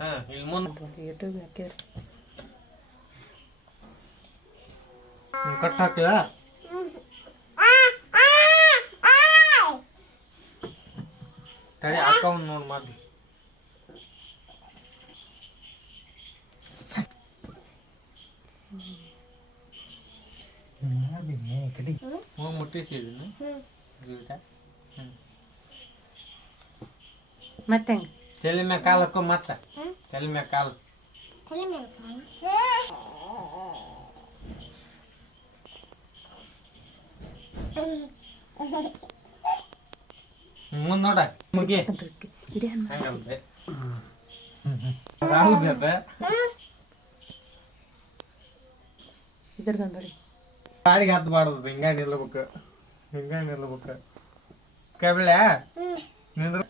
ಇಲ್ಲಿ ಮುಂದೆ ಯೂಟ್ಯೂಬ್ ಹಾಕಿದ್ರಿ ಕಟ್ ಹಾಕ್ಲ ತಡಿ ಹಾಕವ್ ನೋಡ್ ಮಾಡಿ ಮುಟ್ಟಿಸಿದ್ದೀನಿ ಮತ್ತೆ ತಲೆ ಮ್ಯಾಗ ಕಾಲು ಹಾಕೋ ಮತ್ತ ತಲೆ ಮ್ಯಾಗ ಕಾಲು ಮುಂದ್ ನೋಡ ಮುಗಿ ಹಂಗಂತೆ ಇದ್ರದಂದ್ರಿ ಗಾಡಿಗೆ ಹತ್ಬಾರ್ದು ಹಿಂಗ ನಿಲ್ಲಬೇಕು ಹಿಂಗ ನಿಲ್ಲಬೇಕು ಕಬ್ಳ ನಿಂದ್ರ